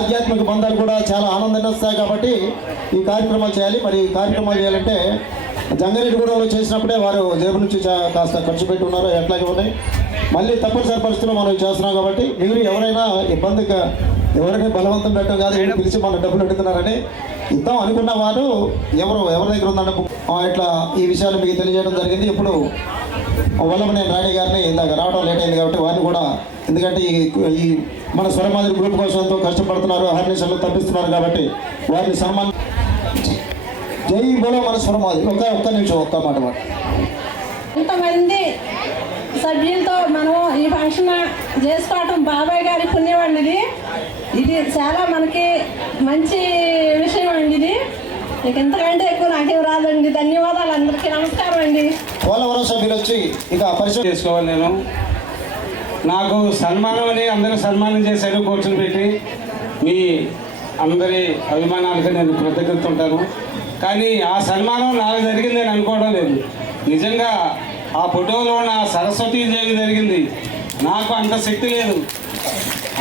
ఆధ్యాత్మిక బంధాలు కూడా చాలా ఆనందాన్ని వస్తాయి కాబట్టి ఈ కార్యక్రమాలు చేయాలి. మరి ఈ కార్యక్రమాలు చేయాలంటే జంగారెడ్డిగూడెంలో చేసినప్పుడే వారు జేబు నుంచి కాస్త ఖర్చు పెట్టి ఉన్నారు, ఎట్లాగే ఉన్నాయి. మళ్ళీ తప్పనిసరి పరిస్థితుల్లో మనం చేస్తున్నాం కాబట్టి మీరు ఎవరైనా ఇబ్బందిగా ఎవరిని బలవంతం పెట్టడం కాదు, పిలిచి మన డబ్బులు అడుగుతున్నారని ఇద్దాం అనుకున్న వారు ఎవరి దగ్గర ఉందంటే ఇట్లా ఈ విషయాలు మీకు తెలియజేయడం జరిగింది. ఇప్పుడు వల్లభనేని రాణి గారిని ఇందాక రావడం లేట్ అయింది కాబట్టి వారిని కూడా, ఎందుకంటే ఈ మన స్వరమాదిరి గ్రూప్ కోసం ఎంతో కష్టపడుతున్నారు, హర్నిషన్లు తప్పిస్తున్నారు కాబట్టి వారిని సన్మానం. జై బోలో మన స్వరమాదిరి. ఒక్క నిమిషం ఒక్క మాట. ఇంతమంది సభ్యులతో మనం ఈ ఫంక్షన్ చేసుకోవటం బాబాయ్ గారి పుణ్యమండి. ఇది చాలా మనకి మంచి విషయం అండి. ఇది ఇక ఇంతకంటే ఎక్కువ నాకేం రాదండి. ధన్యవాదాలు అందరికీ. నమస్కారం అండి. పోలవరం సభ్యులు వచ్చి ఇక పరిచయం చేసుకోవాలి. నాకు సన్మానం అని అందరూ సన్మానం చేశారు కూర్చొని పెట్టి. మీ అందరి అభిమానాలకు నేను కృతజ్ఞత ఉంటాను. కానీ ఆ సన్మానం నాకు జరిగిందని అనుకోవడం లేదు. నిజంగా ఆ ఫోటోలో ఉన్న సరస్వతీదేవి జరిగింది. నాకు అంత శక్తి లేదు,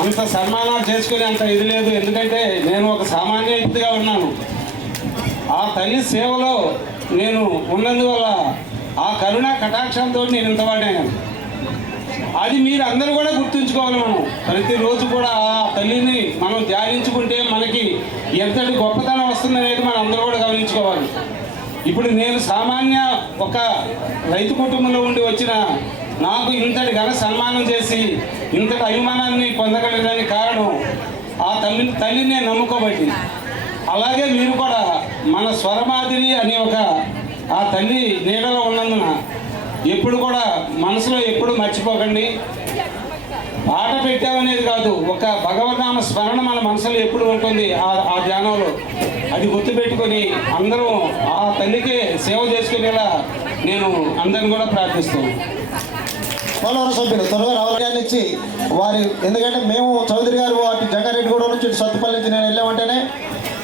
అంత సన్మానాలు చేసుకునే అంత ఇది లేదు. ఎందుకంటే నేను ఒక సామాన్య వ్యక్తిగా ఉన్నాను. ఆ తల్లి సేవలో నేను ఉన్నందువల్ల ఆ కరుణ కటాక్షంతో నేను ఇంతవాడాను. అది మీరు అందరూ కూడా గుర్తుంచుకోవాలి. మనం ప్రతిరోజు కూడా ఆ తల్లిని మనం ధ్యానించుకుంటే మనకి ఎంతటి గొప్పతనం వస్తుందనేది మనం అందరూ కూడా గమనించుకోవాలి. ఇప్పుడు నేను సామాన్య ఒక రైతు కుటుంబంలో ఉండి వచ్చిన నాకు ఇంతటి ఘన సన్మానం చేసి ఇంతటి అభిమానాన్ని పొందగలగడానికి కారణం ఆ తల్లిని నేను నమ్ముకోబట్టి. అలాగే మీరు కూడా మన స్వరమాదిరి అనే ఒక ఆ తల్లి నీడలో ఉన్నందున ఎప్పుడు కూడా మనసులో ఎప్పుడు మర్చిపోకండి. పాట పెట్టామనేది కాదు, ఒక భగవద్నామ స్మరణ మన మనసులో ఎప్పుడు ఉంటుంది. ఆ ధ్యానంలో అది గుర్తుపెట్టుకొని అందరూ ఆ తల్లికి సేవ చేసుకునేలా నేను అందరిని కూడా ప్రార్థిస్తాను. పోలవరం సభ్యులు త్వరగా రావాలని ఇచ్చి వారి, ఎందుకంటే మేము చౌదరి గారు అటు జంగారెడ్డిగూడెం నుంచి సత్తుపల్లి నుంచి నేను వెళ్ళామంటేనే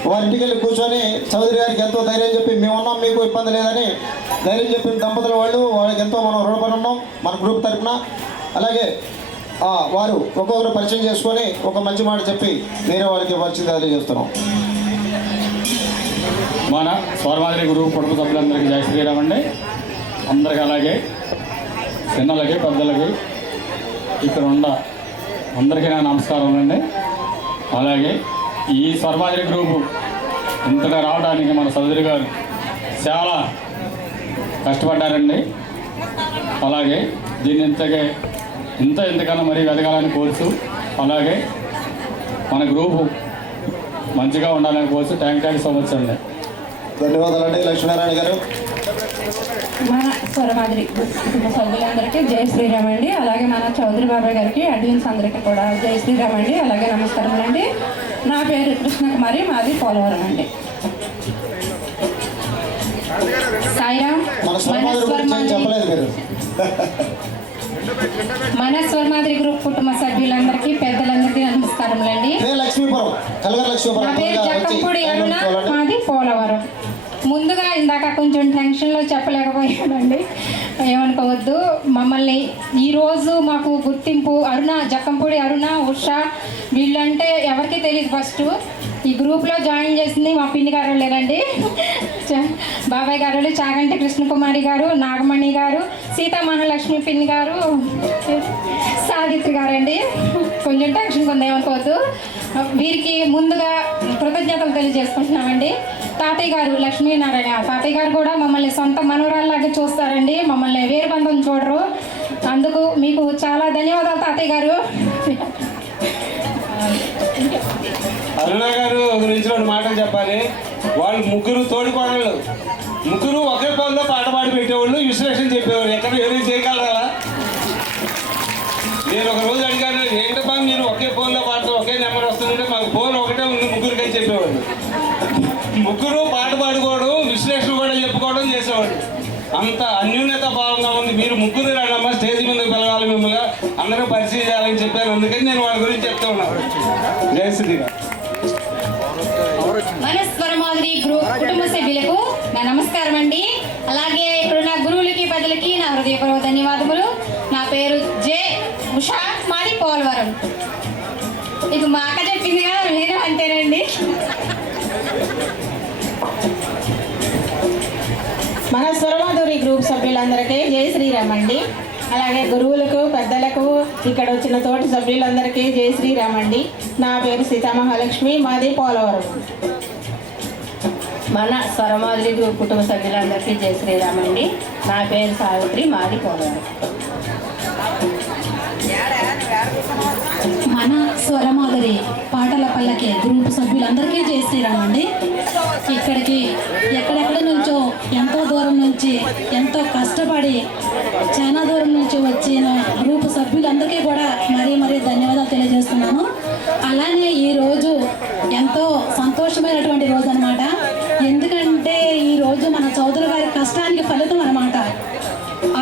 వారి ఇంటికి వెళ్ళి కూర్చొని చౌదరి గారికి ఎంతో ధైర్యం చెప్పి మేమున్నాం మీకు ఇబ్బంది లేదని ధైర్యం చెప్పిన దంపతుల వాళ్ళు వాళ్ళకి ఎంతో మనం రుణపడి ఉన్నాం మన గ్రూప్ తరఫున. అలాగే వారు ఒక్కొక్కరు పరిచయం చేసుకొని ఒక మంచి మాట చెప్పి వేరే వారికి పరిచయం తెలియజేస్తున్నాం. మన స్వరమాదిరి గ్రూప్ కుటుంబ సభ్యులందరికీ జై శ్రీరామ్ అండి. అందరికీ అలాగే చిన్నలకి పెద్దలకి ఇక్కడ ఉన్న అందరికీ నా నమస్కారం అండి. అలాగే ఈ స్వరమాదిరి గ్రూపు ఇంతగా రావడానికి మన సోదరి గారు చాలా కష్టపడ్డారండి. అలాగే దీన్ని ఇంతకన్నా మరీ ఎదగాలని కోరుచు, అలాగే మన గ్రూపు మంచిగా ఉండాలని కోరుచు. థ్యాంక్ యూ సో మచ్ అండి. ధన్యవాదాలండి లక్ష్మీనారాయణ గారు. మన స్వరమాదిరి కుటుంబ సభ్యులందరికీ జై శ్రీరామ్ అండి. అలాగే మన చౌదరి బాబాయ్ గారికి అడ్మిన్స్ అందరికీ కూడా జై శ్రీరామ్ అండి. అలాగే నమస్కారం అండి. నా పేరు కృష్ణకుమారి, మాది పోలవరం అండి. సాయిరామ్. మన స్వరమాదిరి గ్రూప్ కుటుంబ సభ్యులందరికీ పెద్దలందరికీ నమస్కారములండి. నా పేరు జక్కంపూడి అరుణ, మాది పోలవరం. ముందుగా ఇందాక కొంచెం టెన్షన్లో చెప్పలేకపోయానండి, ఏమనుకోవద్దు. మమ్మల్ని ఈరోజు మాకు గుర్తింపు జక్కంపూడి అరుణ, ఉషా వీళ్ళంటే ఎవరికి తెలియదు. ఫస్ట్ ఈ గ్రూప్లో జాయిన్ చేసింది మా పిన్ని గారు లేదండి, బాబాయ్ గారు, చాగంటి కృష్ణకుమారి గారు, నాగమణి గారు, సీతామహాలక్ష్మి పిన్ని గారు, సావిత్రి గారండి. కొంచెం టెన్షన్ కొంత ఏమనుకోవద్దు. వీరికి ముందుగా కృతజ్ఞతలు తెలియజేసుకుంటున్నామండి. తాతయ్య గారు లక్ష్మీనారాయణ తాతయ్య గారు కూడా మమ్మల్ని సొంత మనవరాల్లాగా చూస్తారండి, మమ్మల్ని వేరు బంధం చూడరు. అందుకు మీకు చాలా ధన్యవాదాలు తాతయ్య గారు. అరుణ గారు గురించి రెండు మాటలు చెప్పాలి. వాళ్ళు ముగ్గురు తోడికోడళ్ళు, ముగ్గురు ఒకే పనిలో పాట పాడి పెట్టేవాళ్ళు, విశ్లేషణ చెప్పేవాళ్ళు. ఎక్కడ ఎవరు చేయగలరా? నేను ఒక రోజు అడిగాను, ఏంటబ్బా మీరు ఒకే ఫోన్లో పాడుతూ ఒకే నెంబర్ వస్తుందంటే మాకు ఫోన్ ఒకటే ఉంది ముగ్గురికని చెప్పేవాళ్ళు. ముగ్గురు పాట పాడుకోవడం, విశ్లేషణ కూడా చెప్పుకోవడం చేసేవాళ్ళు. అంత అన్యూన్యత భావంగా ఉంది. మీరు ముగ్గురు రండమ్మా స్టేజ్ మీద పిలవాలి, మిమ్మల్ని అందరూ పరిచయం చేయాలని చెప్పారు. అందుకని నేను వాళ్ళ గురించి చెప్తా ఉన్నాను. జై శ్రీరామ్. మన స్వరమాదిరి గ్రూప్ కుటుంబ సభ్యులకు నా నమస్కారం అండి. అలాగే ఇక్కడ నా గురువులకి పెద్దలకి నా హృదయపూర్వక ధన్యవాదములు. నా పేరు జే ఉషా, మాది పోలవరం. ఇక మా అక్క చెప్పి చెప్పింది కదా మీరు అంతేనండి. మన స్వరమాధురి గ్రూప్ సభ్యులందరికీ జై శ్రీరామ్ అండి. అలాగే గురువులకు, పెద్దలకు, ఇక్కడ వచ్చిన తోటి సభ్యులందరికీ జై శ్రీరామ్ అండి. నా పేరు సీతామహాలక్ష్మి, మాది పోలవరం. మన స్వరమాధురి గ్రూప్ కుటుంబ సభ్యులందరికీ జై శ్రీరామ్ అండి. నా పేరు సావిత్రి, మాది పోలవరం. మన స్వరమాధురి పాటల పల్లకి గ్రూప్ సభ్యులందరికీ జై శ్రీరామ్ అండి. ఇక్కడికి ఎక్కడెక్కడి నుంచో ఎంతో దూరం నుంచి ఎంతో కష్టపడి చాలా దూరం నుంచి వచ్చిన గ్రూప్ సభ్యులందరికీ కూడా మరీ ధన్యవాదాలు తెలియజేస్తున్నాను. అలానే ఈరోజు ఎంతో సంతోషమైనటువంటి రోజు అనమాట. ఎందుకంటే ఈరోజు మన చౌదరి గారి కష్టానికి ఫలితం అనమాట.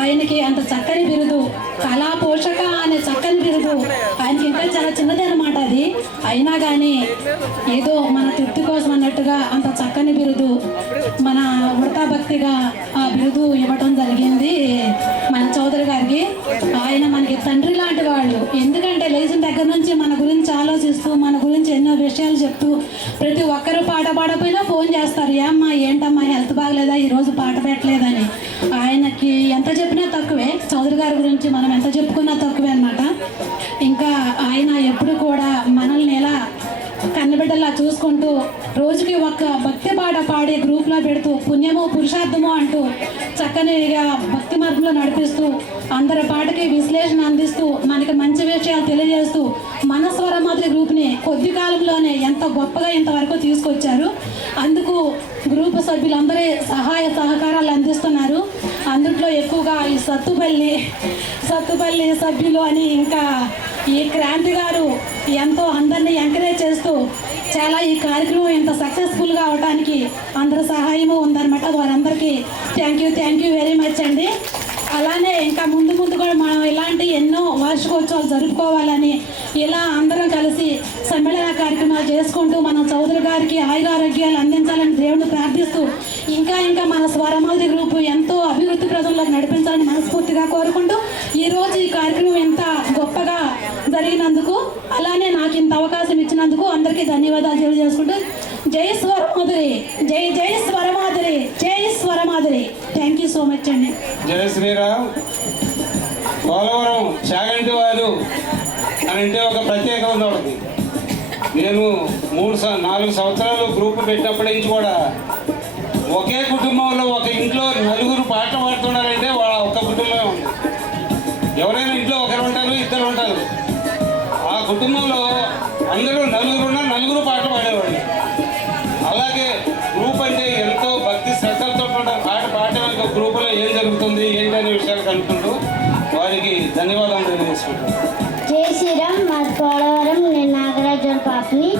ఆయనకి అంత చక్కని బిరుదు, కళా పోషక అనే చక్కని బిరుదు ఆయనకి ఇంకా చాలా చిన్నదే అనమాట. అది అయినా కానీ ఏదో మన తృప్తి కోసం అన్నట్టుగా అంత చక్కని బిరుదు మన వృతాభక్తిగా ఆ బిరుదు ఇవ్వటం జరిగింది మన చౌదరి గారికి. ఆయన మనకి తండ్రి లాంటి వాళ్ళు. ఎందుకంటే లేచిన దగ్గర నుంచి మన గురించి ఆలోచిస్తూ, మన గురించి ఎన్నో విషయాలు చెప్తూ, ప్రతి ఒక్కరూ పాట పాడపోయినా ఫోన్ చేస్తారు, ఏమ్మా ఏంటమ్మా హెల్త్ బాగలేదా, ఈరోజు పాట పెట్టలేదని. ఆయనకి ఎంత చెప్పినా తక్కువే. చౌదరి గారి గురించి మనం ఎంత చెప్పుకున్నా తక్కువే అన్నమాట. ఇంకా ఆయన ఎప్పుడు కూడా మనల్ని ఎలా కన్నబిడ్డలా చూసుకుంటూ రోజుకి ఒక భక్తి పాట పాడే గ్రూప్లో పెడుతూ పుణ్యము పురుషార్థము అంటూ చక్కనిగా భక్తి మార్గంలో నడిపిస్తూ అందరి పాటకి విశ్లేషణ అందిస్తూ మనకి మంచి విషయాలు తెలియజేస్తూ మన స్వరమాధురి గ్రూప్ని కొద్ది కాలంలోనే ఎంత గొప్పగా ఇంతవరకు తీసుకొచ్చారు. అందుకు గ్రూప్ సభ్యులందరూ సహాయ సహకారాలు అందిస్తున్నారు. అందుట్లో ఎక్కువగా ఈ సత్తుపల్లి సభ్యులు అని ఇంకా ఈ క్రాంతి గారు ఎంతో అందరినీ ఎంకరేజ్ చేస్తూ చాలా ఈ కార్యక్రమం ఇంత సక్సెస్ఫుల్గా అవడానికి అందరి సహాయము ఉందన్నమాట. వారందరికీ థ్యాంక్ యూ వెరీ మచ్ అండి. అలానే ఇంకా ముందు కూడా మనం ఇలాంటి ఎన్నో వార్షికోత్సవాలు జరుపుకోవాలని, ఇలా అందరం కలిసి సమ్మేళన కార్యక్రమాలు చేసుకుంటూ మన చౌదరి గారికి ఆయురారోగ్యాలు అందించాలని దేవుడిని ప్రార్థిస్తూ ఇంకా మన స్వరమాధురి గ్రూప్ ఎంతో అభివృద్ధి ప్రజల్లోకి నడిపించాలని మనస్ఫూర్తిగా కోరుకుంటూ ఈరోజు ఈ కార్యక్రమం ఎంత గొప్పగా జరిగినందుకు, అలానే నాకు ఇంత అవకాశం ఇచ్చినందుకు అందరికీ ధన్యవాదాలు తెలియజేసుకుంటూ జై స్వరమాధురి, జై స్వరమాధురి, జై Swaramadhuri. Thank you so much అండి. జై శ్రీరామ్. పోలవరం చాగంటి వారు అని అంటే ఒక ప్రత్యేకత ఉంది. నేను 4 సంవత్సరాలు గ్రూప్ పెట్టినప్పటి నుంచి కూడా ఒకే కుటుంబంలో ఒక ఇంట్లో 4 పాటలు పాడుతున్నారంటే వాళ్ళ ఒక్క కుటుంబమే ఉంది. ఎవరైనా ఇంట్లో ఒకరు ఉంటారు, 2 ఉంటారు. ఆ కుటుంబంలో అందరూ 4 ఉన్నా 4 పాటలు పాడేవాళ్ళు. అలాగే గ్రూప్ అంటే ఎంతో భక్తి శ్రద్ధలతో ఉంటారు. పాట పాడడానికి ఒక గ్రూపులో ఏం జరుగుతుంది ఏంటనే విషయాలు కనుక్కుంటూ వారికి ధన్యవాదాలు తెలియజేసుకుంటాను. జై శ్రీరామ్. మాది పోలవరం. నేను నాగరాజు పాపని.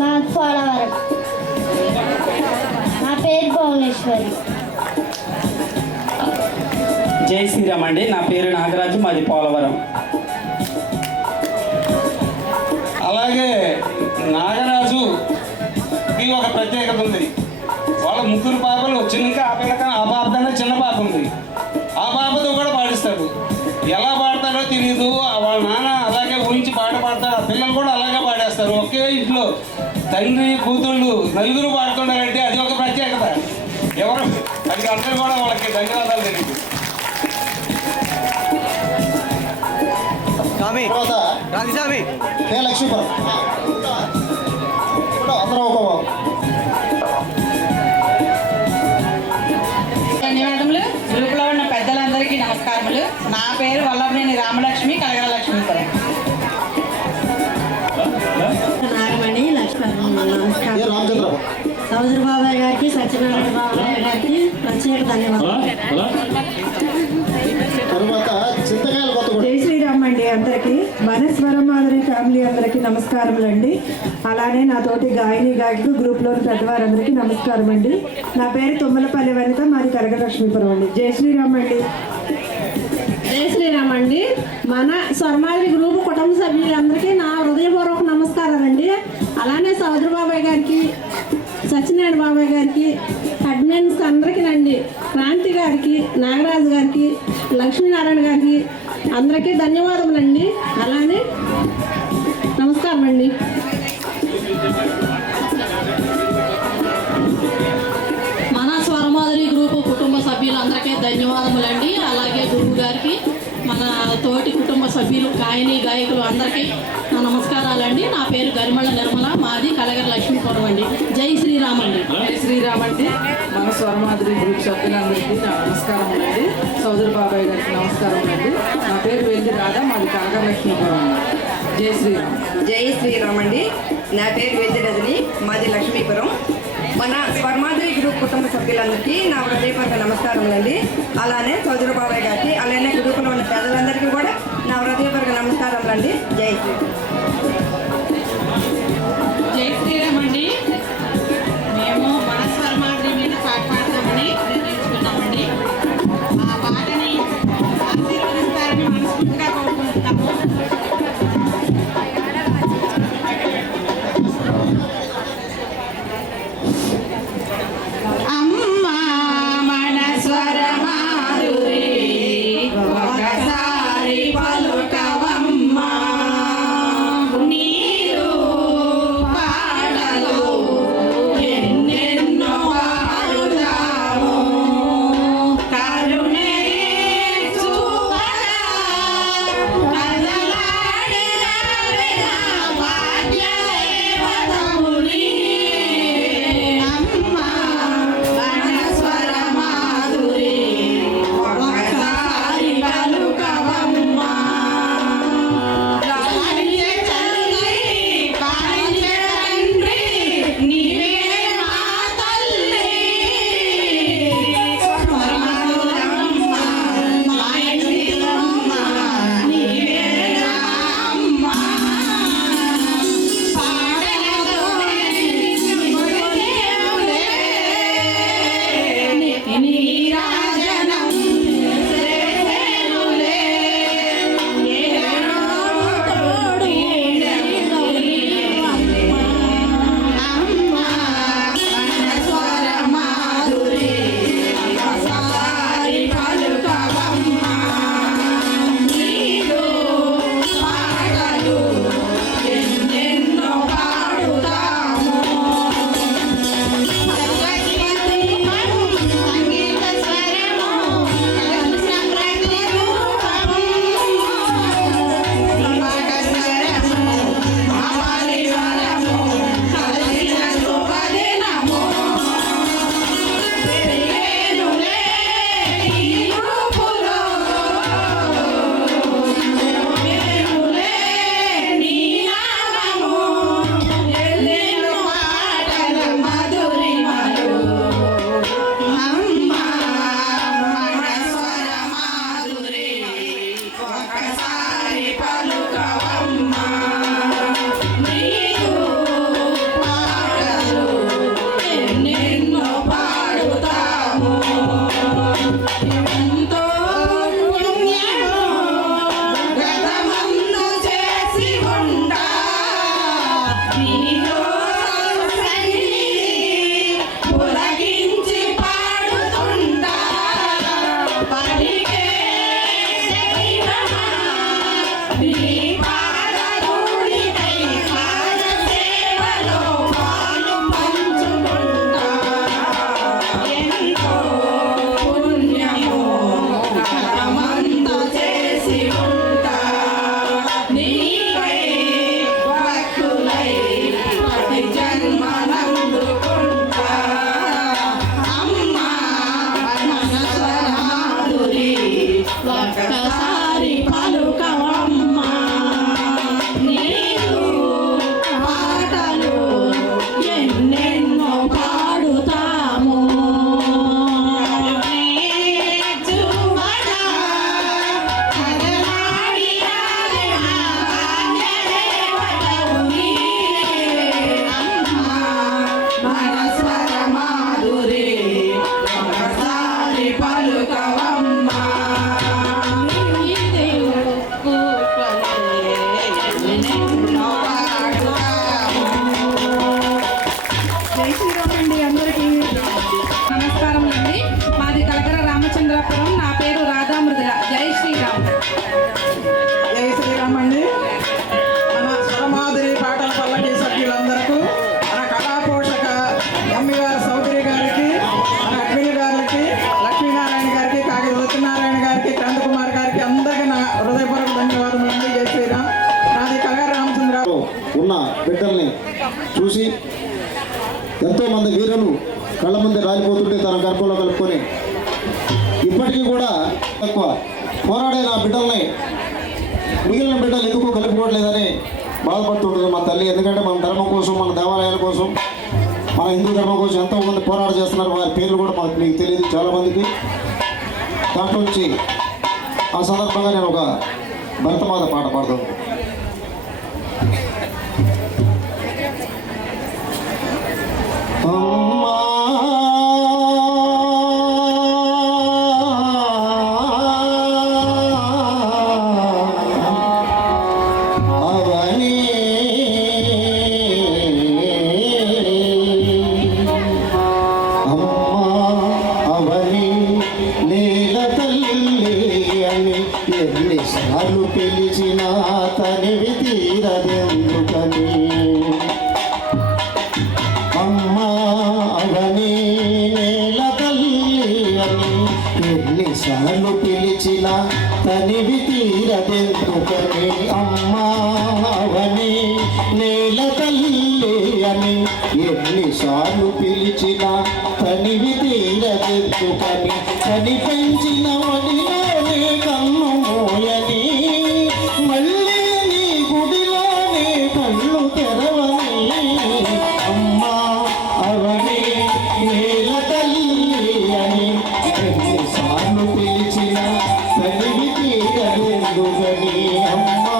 మాది పోలవరం. నా పేరు భువనేశ్వరి. జై శ్రీరామ్ అండి. నా పేరు నాగరాజు, మాది పోలవరం. అలాగే నాగరాజుకి ఒక ప్రత్యేకత ఉంది. వాళ్ళ 3 పాపలు చిన్న ఆ పాపతోనే చిన్న పాప ఉంది. ఆ పాపతో కూడా పాడిస్తాడు. ఎలా పాడతారో తెలియదు. వాళ్ళ నాన్న అలాగే ఊహించి పాట పాడతారు. ఆ పిల్లలు కూడా అలాగే పాడేస్తారు. ఒకే ఇంట్లో తండ్రి కూతుళ్ళు 4 పాడుతున్నారంటే అది ఒక ప్రత్యేకత. ఎవరు అది అందరూ కూడా వాళ్ళకి ధన్యవాదాలు తెలియదు. తర్వాత కే లక్ష్మీపురం అందరూ ఒక ధన్యవాదములు. గ్రూప్లో ఉన్న పెద్దలందరికీ నమస్కారములు. నా పేరు వల్లభనేని రామలక్ష్మి, కలగల లక్ష్మీపురం. నాగమణి నమస్కారం. రామచంద్ర చౌదరి బాబాయ్ గారికి, సత్యనారాయణ బాబాయ్ గారికి ప్రత్యేక ధన్యవాదాలు. తర్వాత చింతకాయలు కొత్త జై శ్రీరామ్ అండి. అందరికీ మన స్వరమాధురి ఫ్యామిలీ అందరికీ నమస్కారములండి. అలానే నా తోటి గాయకులు గ్రూప్లోని పెద్దవారందరికీ నమస్కారం అండి. నా పేరు తుమ్మలపల్లి వనిత, మాది కనకలక్ష్మీపురం అండి. జై శ్రీరామ్ అండి. జై శ్రీరామ్ అండి. మన స్వరమాధురి గ్రూప్ కుటుంబ సభ్యులందరికీ నా హృదయపూర్వక నమస్కారం అండి. అలానే చౌదరి బాబాయ్ గారికి, సత్యనారాయణ బాబాయ్ గారికి, అడ్మిన్స్ అందరికీ నండి, క్రాంతి గారికి, నాగరాజు గారికి, లక్ష్మీనారాయణ గారికి అందరికీ ధన్యవాదములండి. అలానే నమస్కారం అండి. గాయని గాయకులు అందరికీ నా నమస్కారాలండి. నా పేరు గరిమళ్ళ నిర్మల, మాది కలగర లక్ష్మీపురం అండి. జై శ్రీరామ్ అండి. జై శ్రీరామ్ అండి. మన స్వరమాధురి గ్రూప్ సభ్యులందరికీ నా నమస్కారం అండి. సోదరు బాబాయ్ గారికి నమస్కారం అండి. నా పేరు వెండి రాధా, మాది కలగర లక్ష్మీపురం అండి. జై శ్రీరామ్. జై శ్రీరామ్ అండి. నా పేరు వెండి రజని, మాది లక్ష్మీపురం. మన స్వర్మాధురి గ్రూప్ కుటుంబ సభ్యులందరికీ నా హృదయపూర్వక నమస్కారములండి. అలానే సోదరు బాబాయ్ గారికి, అలానే గ్రూపులో ఉన్న ప్రజలందరికీ కూడా నా హృదయపూర్వక నమస్కారములండి. జై శ్రీరామ్. జై శ్రీరామ్ అండి. మేము మన స్వర్మాధురి మీద పాట పాడతామని నిర్ణయించుకున్నామండి. ఆ పాటని ఆశీర్వదిస్తారని మనస్ఫూర్తిగా కోరుకుంటున్నాము. అమ్మా మన స్వరమాధురి ఒకసారి పలుకవమ్మా, నీరు పాటలు ఎన్నెన్నో పాడుతాము, కరుణే చూపగా కదలాడిన భాగ్యదేవతముని. అమ్మా మన స్వరమాధురి ఒకసారి పలుకవమ్మా, పాడించే తల్లి పాడించే తండ్రి నీవే మా తల్లి. స్వరమాధురమ్మ మా ఇంటిదమ్మ నీవే నా అమ్మ. పాడలతో నీరాజనం చేసేనులే, ఏనాడో తోడు అమ్మ మన స్వరమాధురి ఒకసారి పలుకవమ్మ, నీరు పాటలు ఎన్నెన్నో పాడుతాము, సంగీత స్వరము కలిసిన ప్రతి రూపము, మాట స్వరము మాలి వరము కలిసిన శుభదినము, పెరిగేనులే ఈ రూపులో, పెరిగేనులే నీ నామము, ఎన్నెన్నో మాటల మధురిమలు. అమ్మా మన స్వరమాధురి ఒకసారి పలుకవమ్మా, నీరు పాటలు ఎన్నెన్నో పాడుతాము, ఎంతో పుణ్యము గతమందు చేసి ఉండా, నీలో సన్నిధి పులకించి పాడుతుంటా, పలికే దైవమా నీ పాదధూళిపై పాద సేవలో పాలు పంచుకుంటా, ఎంతో పుణ్యము గతమందు చేసి ఉంటా, నీపై భక్తులై బిడ్డల్ని చూసి ఎంతోమంది వీరులు కళ్ళ ముందు రాలిపోతుంటే తన గర్భంలో కలుపుకొని ఇప్పటికీ కూడా తక్కువ పోరాడే నా బిడ్డల్ని మిగిలిన బిడ్డలు ఎందుకు కలుపుకోవట్లేదని బాధపడుతుంటుంది మా తల్లి. ఎందుకంటే మన ధర్మం కోసం, మన దేవాలయాల కోసం, మన హిందూ ధర్మం కోసం ఎంతోమంది పోరాటం చేస్తున్నారు. వారి పేర్లు కూడా మీకు తెలియదు చాలామందికి. దాంట్లో నుంచి ఆ సందర్భంగా నేను ఒక భరతమాత పాట పాడతాను. అమ్మా ఎన్నిసార్లు పిలిచినా తనివి తీరదెందుకని, అమ్మా అవని నేల తల్లి అని ఎన్నిసార్లు పిలిచినా తనివి తీరదెందుకని, అమ్మా అవని నేల తల్లి అని ఎన్నిసార్లు పిలిచినా తనివి తీరదెందుకని, కనిపించిన వడిలోనే కన్ను మోయని, మళ్ళీ నీ గుడిలోనే కళ్ళు తెరవని, అమ్మా అవని నేల తల్లి అని ఎన్నిసార్లు పిలిచిన తనివి తీరదెందుకని, అమ్మా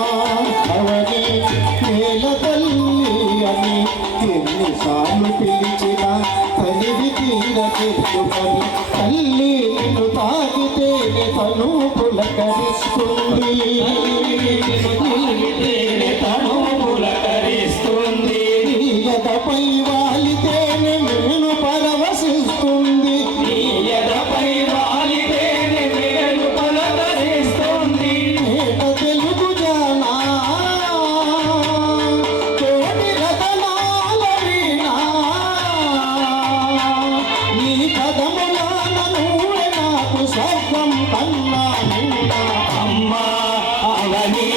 అవని నేల తల్లి అని ఎన్నిసార్లు పిలిచిన తనివి తీరదెందుకని, తల్లి నిన్ను తాకితేనే తను పులకరిస్తుంది, తను పులకరిస్తుంది, ఎదపై వాలితేనే మేను పరవశిస్తుంది, ఎదపై వాలితేనే మేను పరవశిస్తుంది, ఏట తెలుగు జానా కోటి రతనాల వీణా, నీ పదములాన నువ్వే నాకు స్వర్గం కన్నా నిన్నా, అమ్మా అవని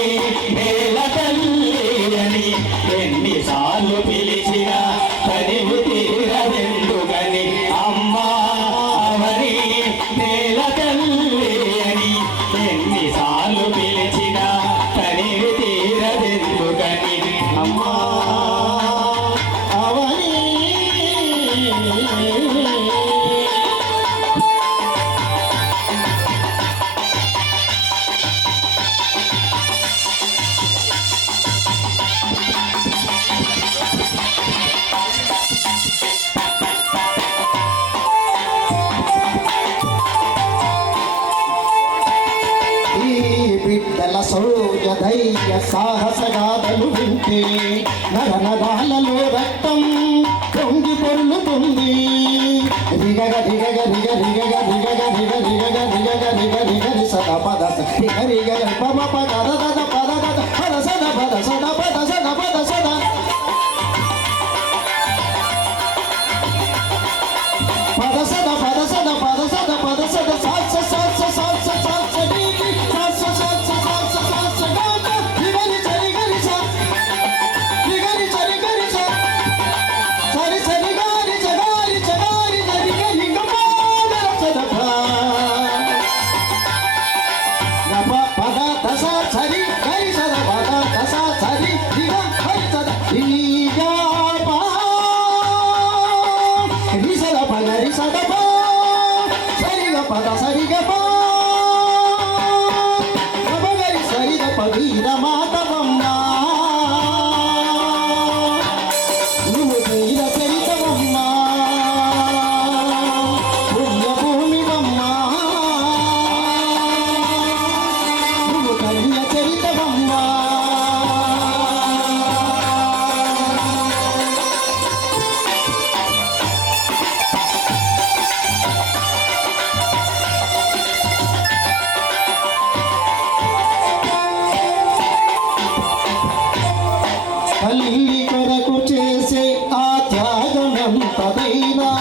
నేల తల్లి అని ఎన్నిసార్లు పిలిచిన తనివి తీరదెందుకని, అమ్మా అవని నేల తల్లి అని ఎన్నిసార్లు పిలిచిన తనివి తీరదెందుకని, అమ్మా అవని. ఈ బిడ్డల శౌర్య ధైర్య సాహస గాథలు వింటే నరనరాలలో రక్తం పొంగి పొర్లుతుంది, రిగగ రిగగ రిగ రిగగ రిగగ రిగ రిగగ రిగగ రిగ రిగ రి సద పద రిగ రిగ పమ పద దద పద దద పద సద పద సద పద సద పద సద పద సద పద సద పద సద పద సద సాత్స సాత్స సాత్స సాత్స రీకి సాత్స సాత్స సాత్స సాత్స గాత రిగరి చరి గరి స రిగరి చరి గరి స సరి సరి గారి చగారి చగారి దరి గరి గమాదర చదప గప పద దస సరి గరి సద పద దస సరి రిగ హరి సద రిగా పా రి సద పద రి సద పా సరి గ పద సరి గ పా గప గరి సరి గ ప వీర మాతవమ్మ, నువ్వు వీర చరితవమ్మ, పుణ్యభూమివమ్మ, నువ్వు కన్య చరితవమ్మ. తల్లి కొరకు చేసే ఆ త్యాగమెంతదైనా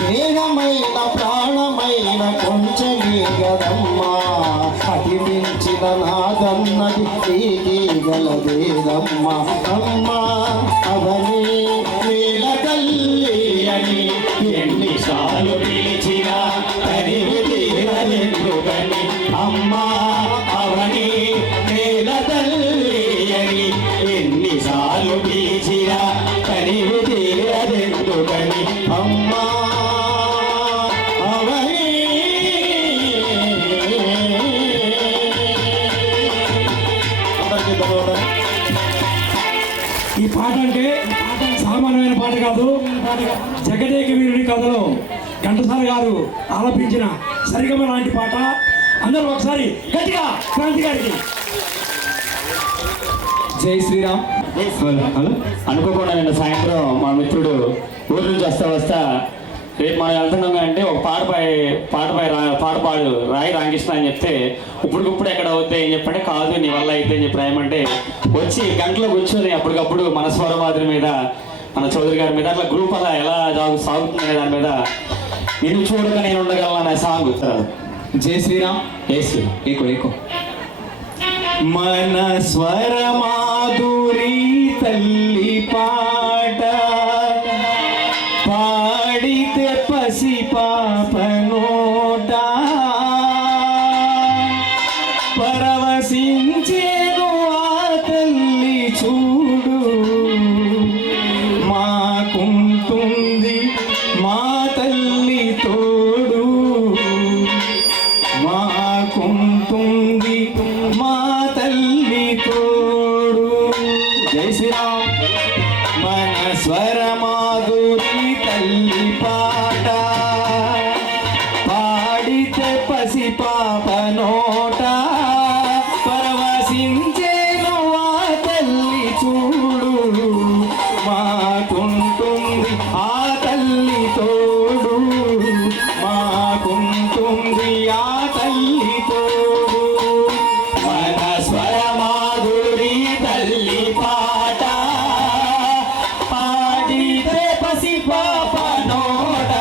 దేహమైన ప్రాణమైన కొంచెమే గదమ్మా, అది మించిన నాదన్నది నీకే గలదేదమ్మా, అమ్మా అయ్యా కనివి తీరదెందుకని అమ్మా అవని. అందరికీ ధన్యవాదాలు. ఈ పాట అంటే సామాన్యమైన పాట కాదు. జగదేక వీరుడి కథలో ఘంటసాల గారు ఆలపించిన సరిగమ లాంటి పాట. అందరూ ఒకసారి గట్టిగా క్రాంతి గారికి జై శ్రీరామ్. హలో, అనుకోకుండా నిన్న సాయంత్రం మా మిత్రుడు ఊరి నుంచి వస్తా రేపు మనం వెళ్తున్నాం అంటే ఒక పాట పాడు రాయి రామకృష్ణ అని చెప్తే ఇప్పటికప్పుడు ఎక్కడ అవుతాయి అని చెప్పంటే కాదు నీ వల్ల అయితే అని చెప్పి రాయమంటే వచ్చి గంటలో కూర్చొని అప్పటికప్పుడు మన స్వర మాదిరి మీద మన చౌదరి గారి మీద అట్లా గ్రూప్ అలా ఎలా సాగుతుంది దాని మీద నిన్ను చూడక నేను ఉండగలను అనే సాంగ్. జై శ్రీరామ్. జై శ్రీరామ్. ఏకో మన స్వర మాధురి తల్లి పాట పాడితే పసి పాప నోట పరవశించేను ఆ తల్లి చూడు మాకుంటుంది మా తల్లి తోడు మాకుంటుంది మా తల్లి తోడు. జై శ్రీరామ్. మన స్వర మాధురి తల్లి పాట పాడితే పసి పాప నోట పరవశించేను ఆ తల్లి చూడు మాకుంటుంది ఆ తల్లి తోడు మాకుంటుంది ఆ తల్లి తోడు. మన స్వర మాధురి తల్లి పాట పాడితే పసి పాప నోట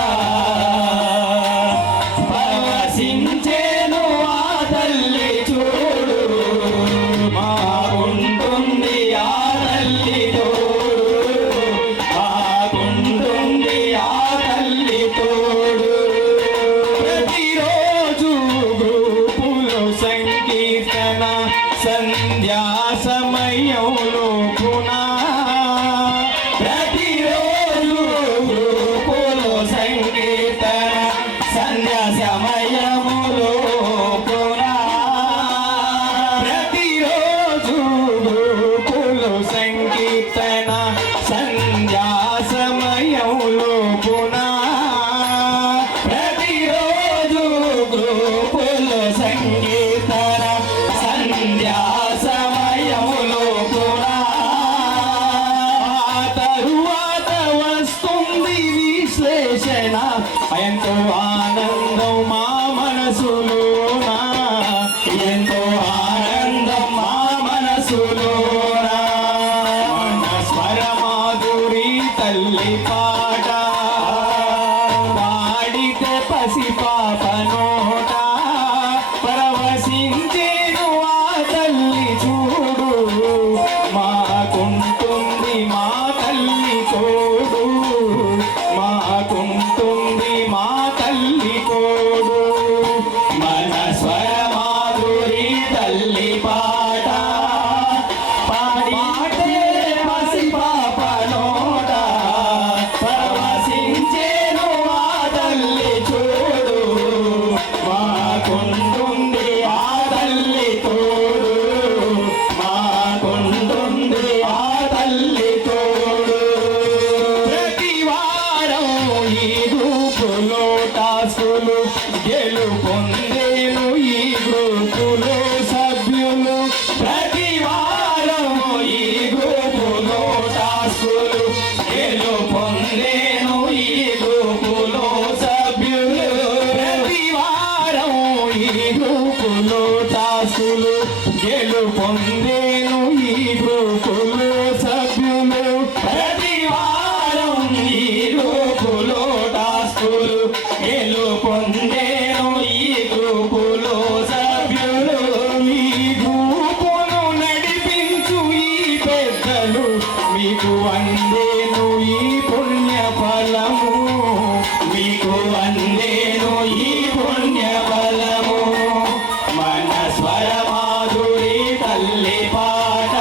పరవశించేను ఆ తల్లి చూడు మాకుంటుంది ఆ తల్లి తోడు మాకుంటుంది ఆ తల్లి తోడు. ప్రతిరోజు గ్రూపులో సంకీర్తన సంధ్యా సమయంలో పునా ప్రతిరోజు గ్రూపులో సంకీర్తన సంధ్యా సమయములో పునా ప్రతిరోజు గ్రూపులో సంకీర్తన సంధ్యా సమయంలో పునా ప్రతిరోజు గ్రూపులో సంకీర్తన సంధ్యా సమయములో పునా తరువాత వస్తుంది విశ్లేషణ ఎంతో ఆనందం మా మనసులోనా ఎంతో ఆనందం మా మనసులోనా. మన స్వర మాధురి తల్లి పాట పాడితే పసి పాప నోట పరవశించేను ఆ తల్లి చూడు మాకుంటుంది మా తల్లి తోడు మాకుంటుంది మా తల్లి తోడు. మన స్వర మాధురి తల్లి పాట పాడితే పసి పాప నోట పరవశించేను ఆ తల్లి చూడు మాకుంటుంది ఆ తల్లి తోడు మాకుంటుంది ఆ తల్లి తోడు. ప్రతి వారం ఈ గ్రూపులో టాస్కులు గెలుపొందేను ఈ గ్రూపులో సభ్యులు ప్రతి వారం ఈ గ్రూపులో టాస్కులు గెలుపొందేను ఈ గ్రూపులో సభ్యులు ప్రతి వారం ఈ గ్రూపులో టాస్కులు గెలుపొందేను ఈ గ్రూపులో సభ్యులు ప్రతి వారం ఈ గ్రూపులో టాస్కులు గెలుపొందేను ఈ గ్రూపులో సభ్యులు. ఈ గ్రూపును నడిపించు ఈ పెద్దలు మీకు అందేను ఈ పుణ్య ఫలము మీకు అందేను ఈ పుణ్య ఫలము. మన స్వర మాధురి తల్లి పాట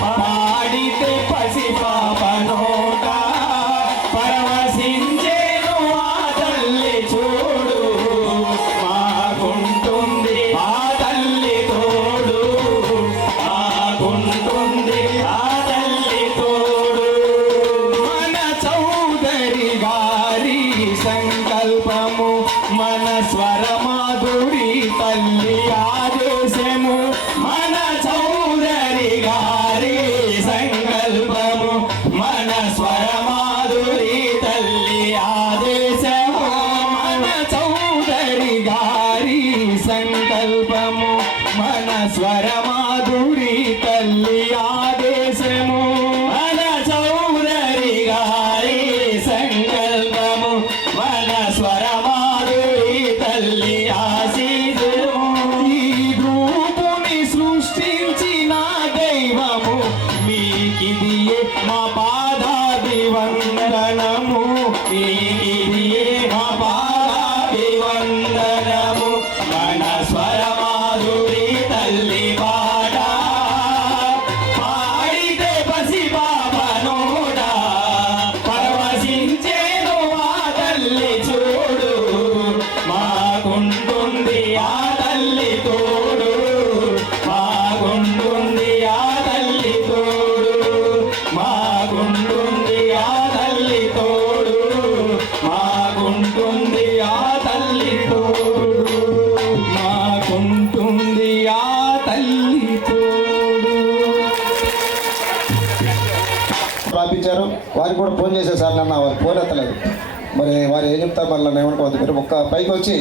పాడితే పసి మా పాదాభివందనము నీకిదియే మా పాదాభివందనము మన స్వరమాధురి తల్లి పాట పాడితే పసి పాపనోడ పరవశించేను మా తల్లి చూడు మాకుంటుంది ఆ తల్లి తోడు మాకుంటుంది ఆ తల్లి తోడు మాకుంటుంది ఆ తల్లి తోడు మాకుంటుంది ఆ తల్లి తోడు మాకుంటుంది ఆ తల్లి తోడు. రాపించారు వారికి కూడా ఫోన్ చేసే సార్ నన్ను వారు ఫోన్ ఎత్తలేదు. మరి వారు ఏం చెప్తారు మళ్ళీ ఏమనుకోవద్దు. మీరు ఒక్క పైకి వచ్చి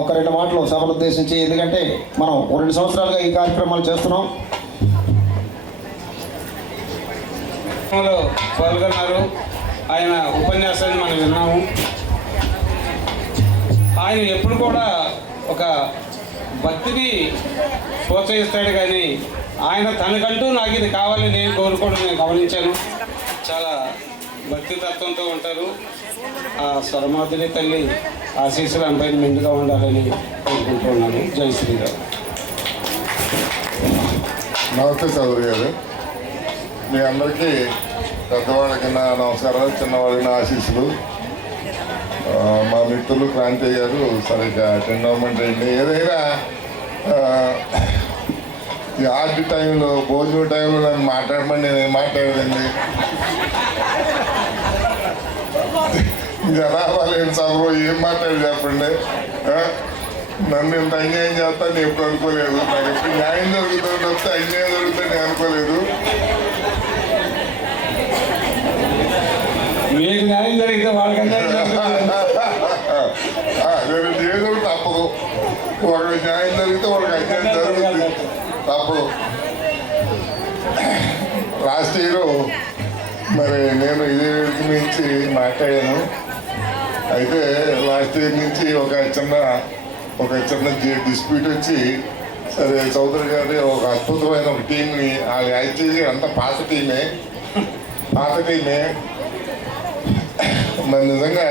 ఒక 2 మాటలు సభను ఉద్దేశించి, ఎందుకంటే మనం 2 సంవత్సరాలుగా ఈ కార్యక్రమాలు చేస్తున్నాం. పాల్గొన్నారు. ఆయన ఉపన్యాసాన్ని మనం విన్నాము. ఆయన ఎప్పుడు కూడా ఒక భక్తిని ప్రోత్సహిస్తాడు, కానీ ఆయన తనకంటూ నాకు ఇది కావాలి నేను కోరుకోవడం నేను గమనించాను. చాలా భక్తి తత్వంతో ఉంటారు. ఆ స్వరమాధురి తల్లి ఆశీస్సులు అంపైన మెండుగా ఉండాలని కోరుకుంటున్నాను. జై శ్రీరామ్. నమస్తే చౌదరి గారు. మీ అందరికీ పెద్దవాళ్ళకి నా నమస్కారాలు, చిన్నవాళ్ళకి నా ఆశీస్సులు. మా మిత్రులు క్రాంతి గారు సరిగ్గా అటెండ్ అవ్వమంటే ఏదైనా ఈ ఆర్ట్ టైంలో భోజనం టైంలో నన్ను మాట్లాడమని నేను మాట్లాడేదండి. జనాభా లేని సభలో ఏం మాట్లాడి చెప్పండి. నన్ను ఇంత అన్యాయం చేస్తాను ఎప్పుడు అనుకోలేదు. నాకు ఎప్పుడు న్యాయం జరుగుతుంది వస్తే అన్యాయం జరుగుతుంది నేను అనుకోలేదు. మీకు న్యాయం జరిగితే వాళ్ళకన్నా నేను ఏదో తప్పదు. ఒకరికి న్యాయం జరిగితే వాళ్ళకి అన్యాయం జరుగుతుంది, తప్పదు. లాస్ట్ ఇయర్ మరి నేను ఇదే నుంచి మాట్లాడాను. అయితే లాస్ట్ ఇయర్ నుంచి ఒక చిన్న డిస్ప్యూట్ వచ్చి, సరే చౌదరి గారి ఒక అద్భుతమైన ఒక టీంని, యాక్చువల్లీ అంతా పాత టీమే మరి నిజంగా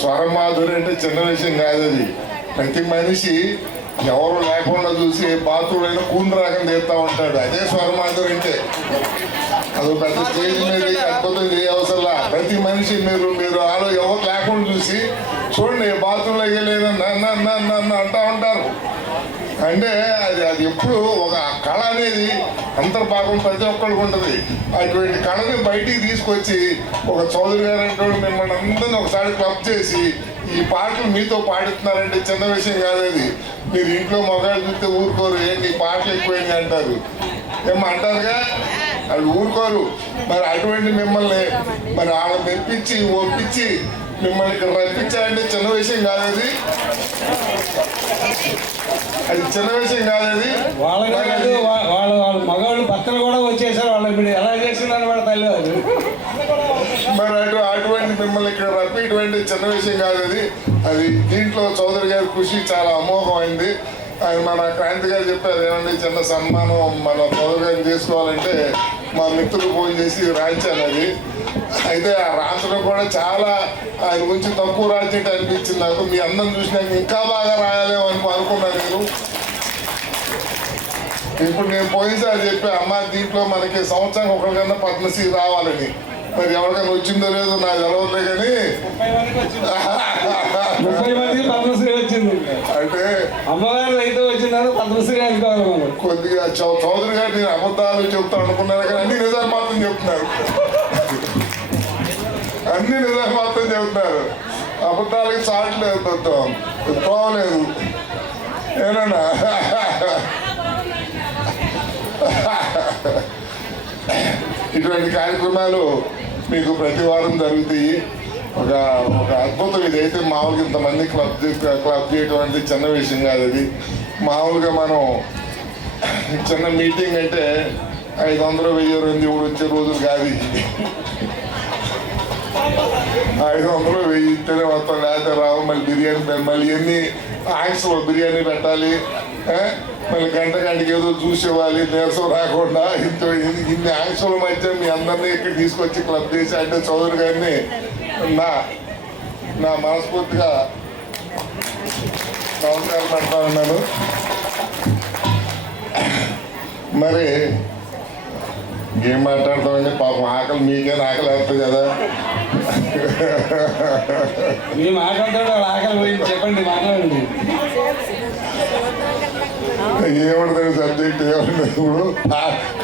స్వరమాధురి అంటే చిన్న విషయం కాదు. అది ప్రతి మనిషి ఎవరు లేకుండా చూసి బాత్రూమ్ అయినా కూని రాగం తీస్తూ ఉంటాడు. అదే స్వరమాధురి అంటే. అది పెద్ద స్టేజ్ మీద అద్భుతం చేయవసరంలా. ప్రతి మనిషి మీరు ఆలో ఎవరు లేకుండా చూసి చూడండి, బాత్రూంలో వెళ్ళలేదని నన్ను అంటూ ఉంటారు. అంటే అది ఎప్పుడు ఒక కళ అనేది అంతర్భాగం ప్రతి ఒక్కరికి ఉంటుంది. అటువంటి కళని బయటికి తీసుకొచ్చి ఒక చౌదరి గారు అంటే మిమ్మల్ని అందరినీ ఒకసారి క్లబ్ చేసి ఈ పాటలు మీతో పాడుతున్నారంటే చిన్న విషయం కాదు. అది మీరు ఇంట్లో మగాళ్ళు చూస్తే ఊరుకోరు, ఏంటి పాటలు ఎక్కువైంది అంటారు, ఏమో అంటారుగా, వాళ్ళు ఊరుకోరు. మరి అటువంటి మిమ్మల్ని మరి వాళ్ళని మెప్పించి ఒప్పించి మిమ్మల్ని ఇక్కడ రప్పించాలంటే చిన్న విషయం కాదు. అది చిన్న విషయం కాదు. అది వాళ్ళ మగవాళ్ళు భర్తలు కూడా వచ్చేసారు. వాళ్ళ ఇప్పుడు ఎలా చేసిందని వాళ్ళ తల్లి మరి అటువంటి మిమ్మల్ని ఇక్కడ రప్పిటువంటి చిన్న విషయం కాదు. అది దీంట్లో చౌదరి గారి కృషి చాలా అమోఘమైంది. ఆయన మన క్రాంతి గారు చెప్పారు, ఏమండి చిన్న సన్మానం మన చౌదరి గారిని చేసుకోవాలంటే మా మిత్రులు ఫోన్ చేసి రాయించాను. అది అయితే ఆ రాంచడం కూడా చాలా ఆయన గురించి తక్కువ రాసినట్టు అనిపించింది నాకు. మీ అందం చూసినాక ఇంకా బాగా రాయాలేమో అనుకున్నాను నేను. ఇప్పుడు నేను పోయినసారి చెప్పా, అమ్మ దీంట్లో మనకి సంవత్సరానికి ఒకరికన్నా పద్మశ్రీ రావాలని. మరి ఎవరికైనా వచ్చిందో లేదో నాకు తెలవట్లే, కానీ 30 మందికి పద్మశ్రీ వచ్చింది. అంటే అమ్మగారు అయితే వచ్చిందని పద్మశ్రీ అనుకోవాలి మనం. కొద్దిగా చౌదరి గారు నేను అబద్ధాలు చెప్తాను అనుకున్నారు, కానీ అన్ని నిజాలు మాత్రం చెప్తున్నారు. అన్ని నిజాలు మాత్రం చెప్తున్నారు. అబద్ధాలకి చాటలేదు, తోవలేదు. ఏనన్నా ఇటువంటి కార్యక్రమాలు మీకు ప్రతి వారం జరుగుతాయి. ఒక అద్భుతం. ఇదైతే మామూలుగా ఇంతమంది క్లబ్ చేయడం అంటే చిన్న విషయం కాదు. అది మామూలుగా మనం చిన్న మీటింగ్ అంటే 500, 1000, 2000 వచ్చే రోజులు కాదు. 500, 1000 ఇస్తేనే మొత్తం, లేకపోతే రావు. మళ్ళీ బిర్యానీ, మళ్ళీ ఎన్ని ఆంగ్స్లో బిర్యానీ పెట్టాలి, మళ్ళీ గంటకి ఏదో చూసేవాలి నీరసం రాకుండా ఇన్ని ఆంక్షల మధ్య మీ అందరినీ ఇక్కడ తీసుకొచ్చి క్లబ్ చేసి అంటే చౌదరి గారిని నా మనస్ఫూర్తిగా నమస్కారం పెడతా ఉన్నాను. మరి ఏం మాట్లాడతామండి, పాపం ఆకలి మీకేనా ఆకలి వేస్తుంది కదా. మేము మాట్లాడతాడు ఆకలి పోయింది చెప్పండి, మాట్లాడండి. ఏమంటుంది సబ్జెక్ట్ ఏమంటుంది ఇప్పుడు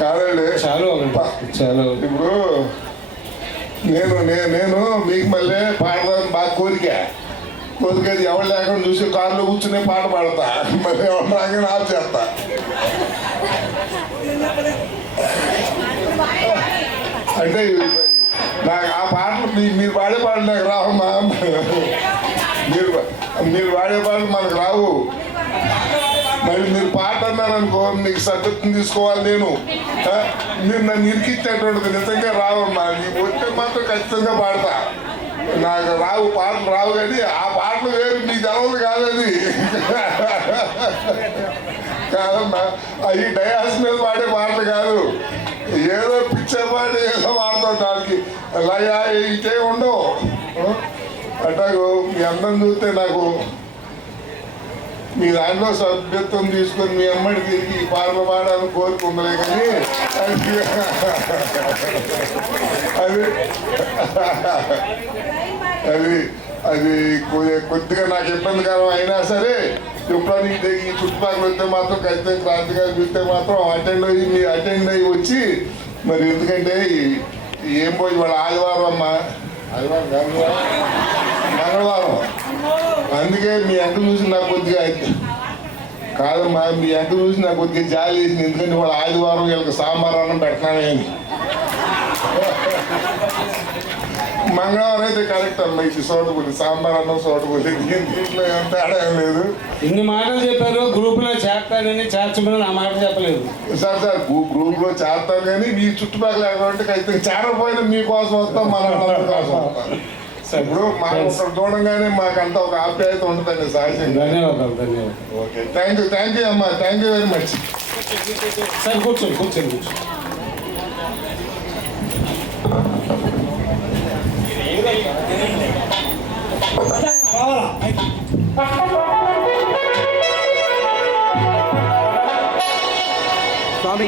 కాదండి. చాలు ఇప్పుడు నేను మీకు మళ్ళీ పాడదాన్ని బాగా కోరిక ఎవరు లేకుండా చూసి కారులో కూర్చుని పాట పాడతా, మళ్ళీ ఎవరు రాగానే ఆఫ్ చేస్తా. అంటే నాకు ఆ పాటలు మీరు పాడే పాటలు నాకు రావమ్మా. మీరు పాడే పాటలు మనకు రావు. మరి మీరు పాట అన్నారనుకో మీకు సబ్జెక్ట్ని తీసుకోవాలి. మీరు నన్ను ఇరికిచ్చేటువంటిది నిజంగా రావమ్మా. నీకు వచ్చే మాత్రం ఖచ్చితంగా పాడతా. నాకు రావు, పాటలు రావు, కానీ ఆ పాటలు వేరు, మీకు తెలవదు కాదది. కాదమ్మా, అవి డయాస్ మీద పాడే పాటలు కాదు. ఏదో పిచ్చే పాడి ఏదో పాడతాం, దానికి లయ ఇటే ఉండవు. అట్లాగో మీ అందరం చూస్తే నాకు మీ దాంట్లో సభ్యత్వం తీసుకొని మీ అమ్మడి తిరిగి ఈ పాటలు పాడాలని కోరుకుందలే, కానీ అది కొద్దిగా నాకు ఇబ్బందికరం అయినా సరే ఎప్పుడైనా ఈ చుట్టుపక్కల వస్తే మాత్రం ఖచ్చితంగా క్రాంతిగా చూస్తే మాత్రం అటెండ్ అయ్యి వచ్చి, మరి ఎందుకంటే ఏం పోయి వాళ్ళ ఆదివారం అమ్మా, ఆదివారం కాదు మంగళవారం. అందుకే మీ అంక చూసి నాకు కొద్దిగా కాదమ్మా, మీ అంక చూసి నాకు కొద్దిగా జాలి వేసింది. ఎందుకంటే వాళ్ళ ఆదివారం వీళ్ళకి సాంబార్ అన్నం పెట్టినామే అని. మంగళవారం అయితే కరెక్ట్ అమ్మా, ఇది సోటపల్లి సాంబార్ అన్నం సోటపల్లి, దీంట్లో ఏం తేడా ఏం లేదు. ఇన్ని మాటలు చెప్పారు, గ్రూప్ లో చేస్తానని చేర్చమని నా మాట చెప్పలేదు సార్. గ్రూప్ లో చేస్తాను, కానీ మీ చుట్టుపక్కల ఎటువంటి ఖచ్చితంగా చేరకపోయినా మీకోసం వస్తాం, మన కోసం వస్తాం. ఇప్పుడు మాకు ఒకరు చూడంగానే మాకంతా ఒక ఆప్యాయత ఉంటుందండి సహజంగా. ధన్యవాదాలు. ఓకే, థ్యాంక్ యూ అమ్మా, thank you very much. Sir కూర్చోండి. స్వామి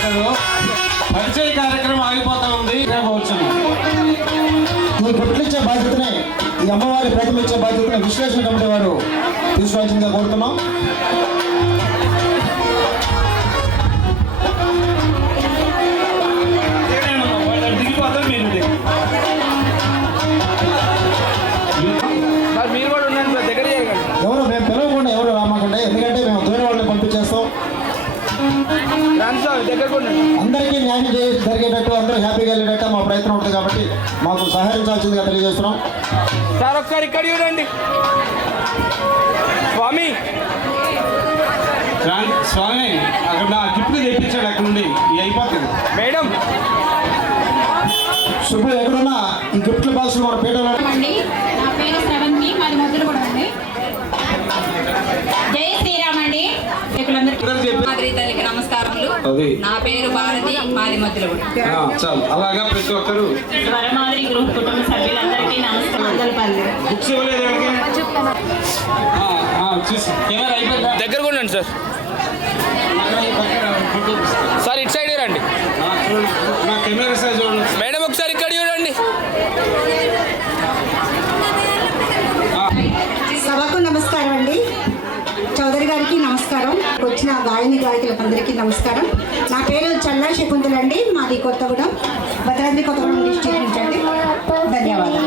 మాట్లాడతారు. పరిచయ కార్యక్రమం ఆగిపోతా ఉంది. ఈ గుట్లు ఇచ్చే బాధ్యతనే, ఈ అమ్మవారి ప్రతిమ ఇచ్చే బాధ్యతనే విశ్లేషణ కమిటీ వారు తీసుకోవాల్సిందిగా కోరుతున్నాం. ఎవరు మేము పిలవకుండా ఎవరు రామాకండి, ఎందుకంటే మేము దూరం వాళ్ళని పంపించేస్తాం. అందరికీ న్యాయం జరిగేటట్టు, అందరూ హ్యాపీగా వెళ్ళేటట్టు మా ప్రయత్నం ఉంటుంది కాబట్టి మాకు సహకరించాల్సిందిగా తెలియజేస్తున్నాం. సార్ ఒకసారి ఇక్కడ చూడండి. స్వామి స్వామి అక్కడ నా గిఫ్ట్ తెప్పించాడు అక్కడ నుండి, ఇది అయిపోతుంది. మేడం శుభ్ర ఎక్కడున్నా ఈ గిఫ్ట్ల బాక్స్ మన పేటలో. నా పేరు శ్రవంతి, మాది మొదలు కూడా అండి. జై శ్రీరామ్ అండి. మాదిరి తల్లికి నమస్కారములు. నా పేరు భారతి, మాది మధ్యలో చాలు అలాగా ప్రతి ఒక్కరు. వరమాదిరి గ్రూప్ కుటుంబ సభ్యులందరికీ నమస్కారం. బుక్స్ ఇవ్వలేదు దగ్గర ఉండండి సార్. సార్ ఇటు సైడ్ రండి. నా కెమెరా సైజ్ చూడండి. మేడం ఒకసారి ఇక్కడ చూడండి. సభకు నమస్కారం అండి. చౌదరి గారికి నమస్కారం. వచ్చిన గాయని గాయకులకు అందరికీ నమస్కారం. నా పేరు చల్లా శకుంతల అండి, మాది కొత్తగూడెం, భద్రాద్రి కొత్తగూడెం డిస్ట్రిక్ట్ నుంచి అండి. ధన్యవాదాలు.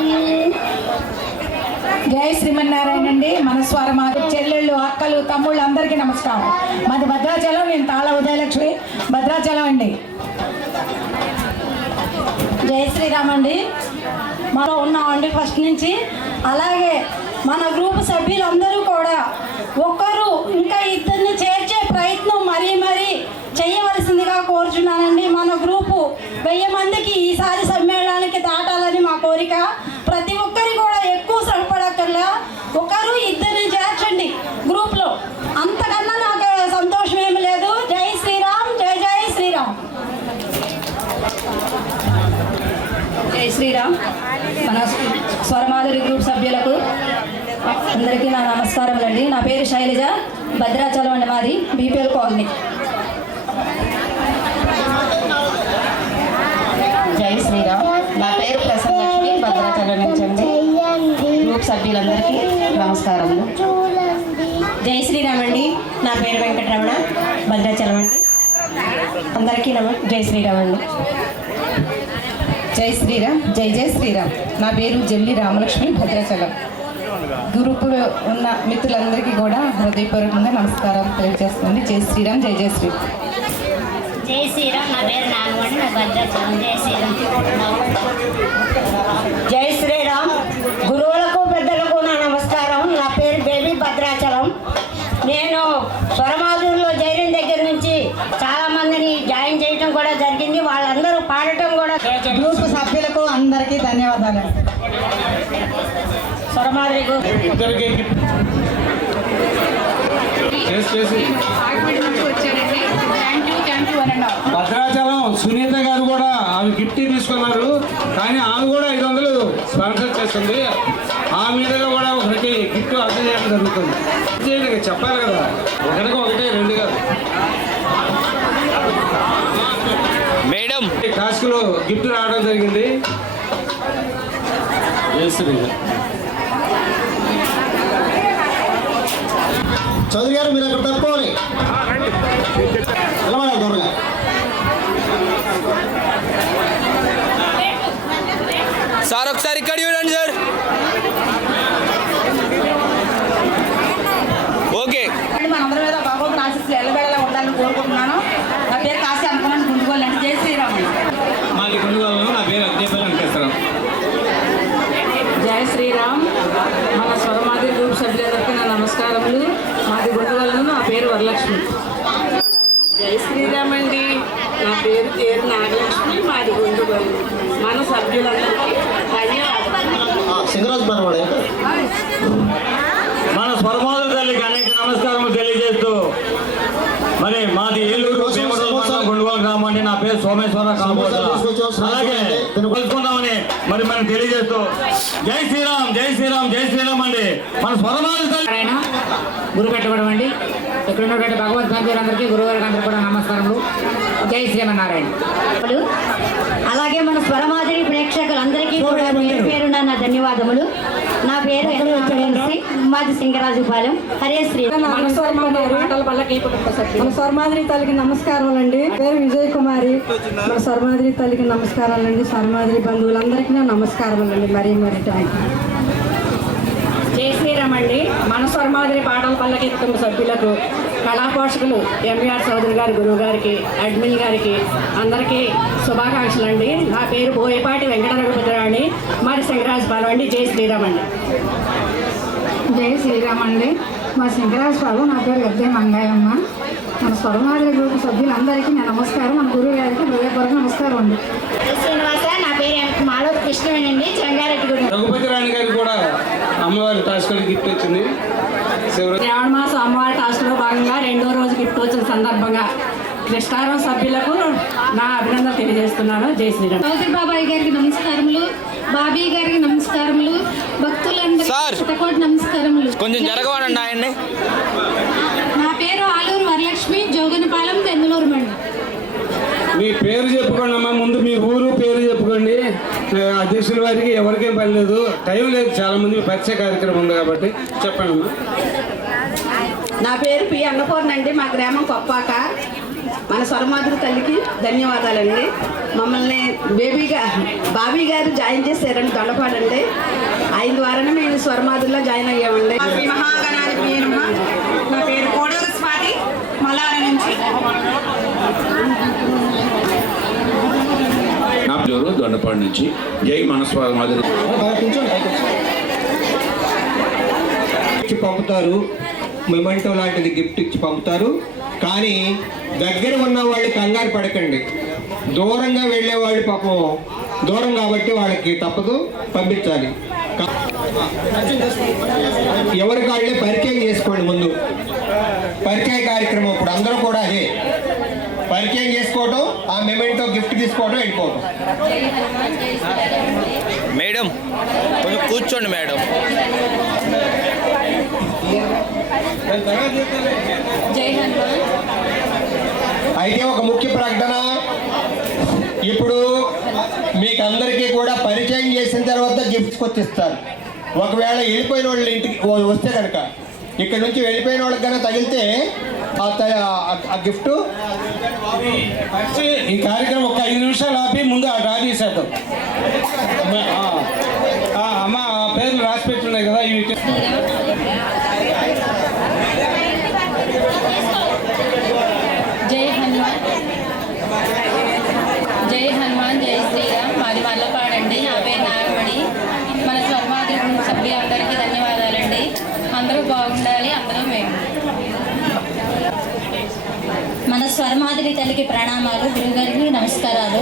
జై శ్రీమన్నారాయణ అండి. మన స్వరమా చెల్లెళ్ళు, అక్కలు, తమ్ముళ్ళు అందరికీ నమస్కారం. మాది భద్రాచలం, నేను తాళ ఉదయలక్ష్మి, భద్రాచలం అండి. జై శ్రీరామ్ అండి. మనం ఉన్నామండి ఫస్ట్ నుంచి. అలాగే మన గ్రూప్ సభ్యులందరూ కూడా ఒకరు ఇంకా ఇద్దరిని చేర్చే ప్రయత్నం మరీ చేయవలసిందిగా కోరుచున్నానండి. మన గ్రూపు 1000 మందికి ఈసారి సమ్మేళనానికి దాటాలని మా కోరిక. ప్రతి ఒక్కరి కూడా ఎక్కువ శ్రమపడక్కర్లా, ఒకరు ఇద్దరిని చేర్చండి గ్రూప్లో, అంతకన్నా నాకు సంతోషం ఏమి లేదు. జై శ్రీరామ్, జై జై శ్రీరామ్. జై శ్రీరామ్. మన స్వరమాధురి గ్రూప్ సభ్యులకు అందరికీ నా నమస్కారములండి. నా పేరు శైలజ, భద్రాచలం అండి, మాది బీపీఎల్ కాలనీ. జై శ్రీరామ్. నా పేరు ప్రసన్నలక్ష్మి, భద్రాచలం నుంచి అండి. గ్రూప్ సభ్యులందరికీ నమస్కారములు. జై శ్రీరామ్ అండి. నా పేరు వెంకటరమణ, భద్రాచలం అండి. అందరికీ జై శ్రీరామ్ అండి. జై శ్రీరామ్, జై జై శ్రీరామ్. నా పేరు జల్లి రామలక్ష్మి, భద్రాచలం. గ్రూపులో ఉన్న మిత్రులందరికీ కూడా హృదయపూర్వకంగా నమస్కారం తెలియజేస్తుంది. జై శ్రీరామ్, జై జై శ్రీరామ్. జై శ్రీరామ్. నా పేరు నాగమణి, నా భద్రాచలం. జై శ్రీరామ్. జై శ్రీరామ్. గురువులకు పెద్దలకు నా నమస్కారం. నా పేరు బేబీ, భద్రాచలం. నేను స్వరమాధురిలో జైన్ దగ్గర నుంచి చాలా మందిని జాయిన్ చేయడం కూడా జరిగింది. వాళ్ళందరూ పాడటం కూడా. గ్రూప్ సభ్యులకు అందరికీ ధన్యవాదాలు. స్వరమాధురి ఇద్దరికి భద్రాచలం సునీత గారు కూడా ఆమె గిఫ్ట్ తీసుకున్నారు, కానీ ఆమె కూడా 500 స్పాన్సర్ చేస్తుంది. ఆ మీదుగా కూడా ఒకరికి గిఫ్ట్ అందజేయడం జరుగుతుంది. చెప్పాలి కదా, ఒకరికి ఒకటి 2 కాదు. మేడం టాస్క్లో గిఫ్ట్ రావడం జరిగింది. చౌదరి గారు మీరు అక్కడ తప్పుకోవాలి. నిలబడాలి దూరంగా. సార్ ఒకసారి ఇక్కడ చూడండి సార్. ఓకే. మనందరి మీద భగవంతుని ఆశీస్సులు ఎల్లబెడలా ఉండాలని కోరుకుంటున్నాను. నా పేరు కాశీ అనుకున్నాను, గుండుగోలు. జై శ్రీరామ్. మాది గుండుగోలు. నా పేరు అజ్ఞాపల్లి వెంకటేశ్వరరావు. జై శ్రీరామ్. మన స్వరమాధురి గ్రూప్ సభ్యులందరికీ నా నమస్కారములు. మాది గుండుగోలు. నా పేరు వరలక్ష్మి. జై శ్రీరామ్ అండి. నా పేరు తేరు నాగలక్ష్మి, మాది గుండుగోలు. మన సభ్యులందరికీ సింగరాజు పరవాడే. మన స్వరమాధురి తల్లికి అనేక నమస్కారములు తెలియజేస్తూ, మరి మాది ఏలూరు గుండుగోలు గ్రామం అండి. నా పేరు సోమేశ్వర కాంబోజ్. అలాగే తెలుసుకుందామని మరి మనం తెలియజేస్తూ జై శ్రీరామ్ జై శ్రీరామ్ జై శ్రీరామ్ అండి. మన స్వరమాలు గురు పెట్టుకోవడం అండి. ఇక్కడ ఉన్నటువంటి భగవద్బంధువులందరికీ గురువుగారికి అందరికీ కూడా నమస్కారములు. జై శ్రీమన్నారాయణ. అలాగే మన స్వరమాధురి ప్రేక్షకులందరికీ కూడా పేరు పేరున నా ధన్యవాదములు. నా పేరు మాది సింగరాజుపాలెం. హరే శ్రీ. మన స్వర్మాధురి తల్లికి నమస్కారం అండి. పేరు విజయ్ కుమారి. మన స్వర్మాధురి తల్లికి నమస్కారాలు అండి. స్వర్మాధురి బంధువులందరికీ నమస్కారం అండి. మరీ థ్యాంక్ యూ. జై శ్రీరామ్ అండి. మన స్వర్మాధురి పాటల పల్లకి కుటుంబ సభ్యులకు, కళాపోషకులు ఎంఆర్ చౌదరి గారి, గురువు గారికి, అడ్మిన్ గారికి అందరికీ శుభాకాంక్షలు అండి. నా పేరు బోయపాటి వెంకట రఘుపతిరాణి, మరి సింగరాజుపాలెం అండి. జై శ్రీరామ్ అండి. జై శ్రీరామ్ అండి. మా సింగరాజుపాలెం. నా పేరు గద్దె మంగాయమ్మ. మన స్వర్మాధురి గ్రూప్ సభ్యులందరికీ నా నమస్కారం. మన గురువు గారికి హృదయపూర్వక నమస్కారం అండి. శ్రీనివాస. నా పేరు మాలవ కృష్ణవేనండి, చెంగారెడ్డి గుడి. రఘుపతి రాణి గారికి కూడా అమ్మవారి టాస్క్ గిఫ్ట్ వచ్చింది. శ్రావణ మాసం అమ్మవారి టాస్క్లో భాగంగా 2వ రోజు గిఫ్ట్ వచ్చిన సందర్భంగా కృష్ణారం సభ్యులకు నా అభినందనలు తెలియజేస్తున్నాను. జై శ్రీరామ్. చౌదరి బాబాయ్ గారికి నమస్కారములు, బాబీ గారికి నమస్కారములు, భక్తులందరికీ నమస్కారములు. కొంచెం జరగవాడండి ఆయన్ని. నా పేరు ఆలూరు వరలక్ష్మి, జోగనపాలెం, తెందులూరు మండలం. మీ పేరు చెప్పుకోండి అమ్మా. ముందు మీ ఊరు పేరు చెప్పుకోండి. అధ్యక్షుల వారికి ఎవరికేం పని లేదు, టైం లేదు, చాలా మంది పరిచయ కార్యక్రమం ఉంది కాబట్టి చెప్పండి అమ్మా. నా పేరు పి అన్నపూర్ణ అండి. మా గ్రామం కొప్పాక. మన స్వర్మాధురి తల్లికి ధన్యవాదాలండి. మమ్మల్ని బాబీ గారు జాయిన్ చేశారండి దొండపాడండి. ఆయన ద్వారానే మేము స్వర్మాధురిలో జాయిన్ అయ్యామండి. మహాగణానికి నా పేరు కోడూరు స్వాతి, మలాల నుంచి. నా పేరు దొండపాడు నుంచి. జై మన స్వర్మాధురి. పంపుతారు, మెమెంటో లాంటిది గిఫ్ట్ ఇచ్చి పంపుతారు. కానీ దగ్గర ఉన్న వాళ్ళు కంగారు పడకండి. దూరంగా వెళ్ళే వాళ్ళు పాపం దూరం కాబట్టి వాళ్ళకి తప్పదు, పంపించాలి. ఎవరికి వాళ్ళే పరిచయం చేసుకోండి. ముందు పరిచయ కార్యక్రమం ఇప్పుడు అందరూ కూడా అదే పరిచయం చేసుకోవటం, ఆ మెమెంటో గిఫ్ట్ తీసుకోవడం, వెళ్ళిపోవటం. మేడం కొంచెం కూర్చోండి మేడం. అయితే ఒక ముఖ్య ప్రకటన. ఇప్పుడు మీకు అందరికీ కూడా పరిచయం చేసిన తర్వాత గిఫ్ట్స్ వచ్చేస్తారు. ఒకవేళ వెళ్ళిపోయిన వాళ్ళు ఇంటికి వస్తే కనుక, ఇక్కడ నుంచి వెళ్ళిపోయిన వాళ్ళకి కనుక తగిలితే ఆ గిఫ్ట్. ఈ కార్యక్రమం ఒక 5 నిమిషాలు ఆపి ముందు ఆ డ్రా తీసేద్దాం. అమ్మ పేర్లు రాసి పెట్టున్నాయి కదా ఇవి. జై హనుమాన్. జై హనుమాన్. జై శ్రీరామ్. మాది మల్లపాడండి. నా పేరు నాగమణి. మన స్వర్మాధురి గ్రూప్ సభ్యులందరికీ ధన్యవాదాలండి. అందరూ బాగుండాలి, అందరూ మేము. మన స్వర్మాధురి తల్లికి ప్రణామాలు, గురువుగారికి నమస్కారాలు.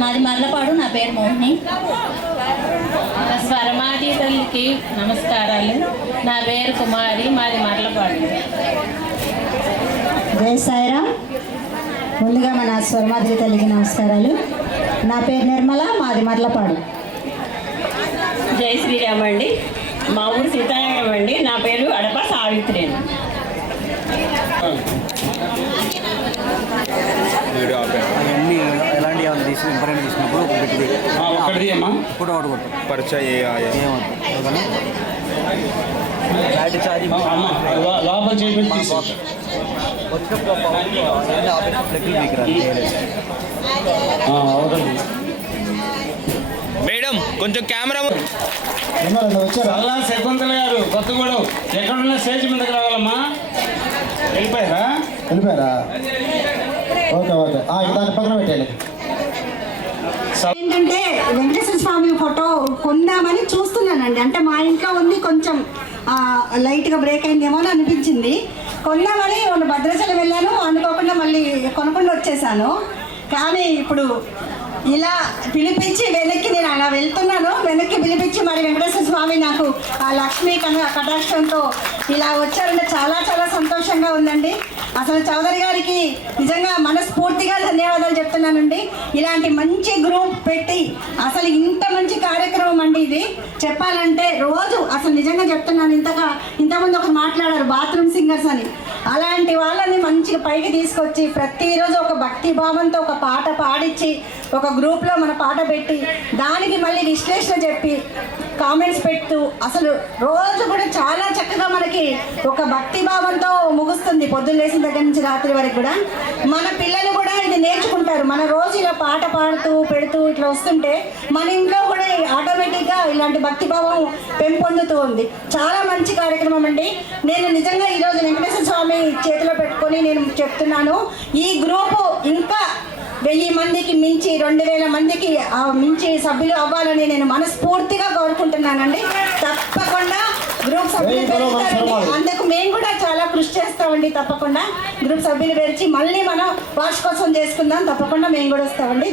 మాది మర్లపాడు. నా పేరు మోహిని. మన స్వర్మాధురి తల్లికి నమస్కారాలు. నా పేరు కుమారి. మాది మర్లపాడు. జై సాయిరామ్. ముందుగా మన స్వర్మాధురి తల్లికి నమస్కారాలు. నా పేరు నిర్మల. మాది మర్లపాడు. జై శ్రీరామ్ అండి. మా ఊరు సీతారాం అండి. నా పేరు అడప సావిత్రి. అవన్నీ ఎలాంటి ఏమైనా తీసి ఇంపార్టెంట్ తీసినప్పుడు ఒకటి అమ్మా ఫోటో ఒకటి పరిచయం లోపల చేయించి మేడం కొంచెం కెమెరా. అల్లా శకుంతల గారు కొత్తగూడెం. ఎక్కడున్న స్టేజ్ మీదకి రావాలమ్మా. వెళ్ళిపోయారా? Okay okay. దాని పక్కన పెట్టండి. ఏంటంటే వెంకటేశ్వర స్వామి ఫోటో కొందామని చూస్తున్నానండి. అంటే మా ఇంట్లో ఉంది, కొంచెం లైట్గా బ్రేక్ అయిందేమో అని అనిపించింది. కొందామని భద్రాచలం వెళ్ళాను, అనుకోకుండా మళ్ళీ కొనకుండా వచ్చేసాను. కానీ ఇప్పుడు ఇలా పిలిపించి వెనక్కి నేను అలా వెళ్తున్నాను, వెనక్కి పిలిపించి మరి వెంకటేశ్వర స్వామి నాకు ఆ లక్ష్మీ కటాక్షంతో ఇలా వచ్చారంటే చాలా చాలా సంతోషంగా ఉందండి. అసలు చౌదరి గారికి నిజంగా మనస్ఫూర్తిగా ధన్యవాదాలు చెప్తున్నానండి. ఇలాంటి మంచి గ్రూప్ పెట్టి అసలు ఇంత మంచి కార్యక్రమం అండి ఇది. చెప్పాలంటే రోజు అసలు నిజంగా చెప్తున్నాను, ఇంతకుముందు ఒకరు మాట్లాడారు బాత్రూమ్ సింగర్స్ అని, అలాంటి వాళ్ళని మంచిగా పైకి తీసుకొచ్చి ప్రతిరోజు ఒక భక్తి భావంతో ఒక పాట పాడించి ఒక గ్రూప్లో మన పాట పెట్టి దానికి మళ్ళీ విశ్లేషణ చెప్పి కామెంట్స్ పెడుతూ అసలు రోజు కూడా చాలా చక్కగా మనకి ఒక భక్తి భావంతో ముగుస్తుంది. పొద్దున్న లేచిన దగ్గర నుంచి రాత్రి వరకు కూడా మన పిల్లలు కూడా ఇది నేర్చుకుంటారు. మన రోజు ఇలా పాట పాడుతూ పెడుతూ ఇట్లా వస్తుంటే మన ఇంట్లో కూడా ఆటోమేటిక్గా ఇలాంటి భక్తి భావం పెంపొందుతూ ఉంది. చాలా మంచి కార్యక్రమం అండి. నేను నిజంగా ఈరోజు వెంకటేశ్వర స్వామి చేతిలో పెట్టుకొని నేను చెప్తున్నాను, ఈ గ్రూపు ఇంకా 1000 మందికి మించి 2000 మందికి మించి సభ్యులు అవ్వాలని నేను మనస్ఫూర్తిగా కోరుకుంటున్నానండి. తప్పకుండా గ్రూప్ సభ్యులు పెరుగుతారండి. అందుకు మేము కూడా చాలా కృషి చేస్తామండి. తప్పకుండా గ్రూప్ సభ్యులు పెరిచి మళ్ళీ మనం వార్షికోత్సవం చేసుకుందాం. తప్పకుండా మేము కూడా వస్తామండి.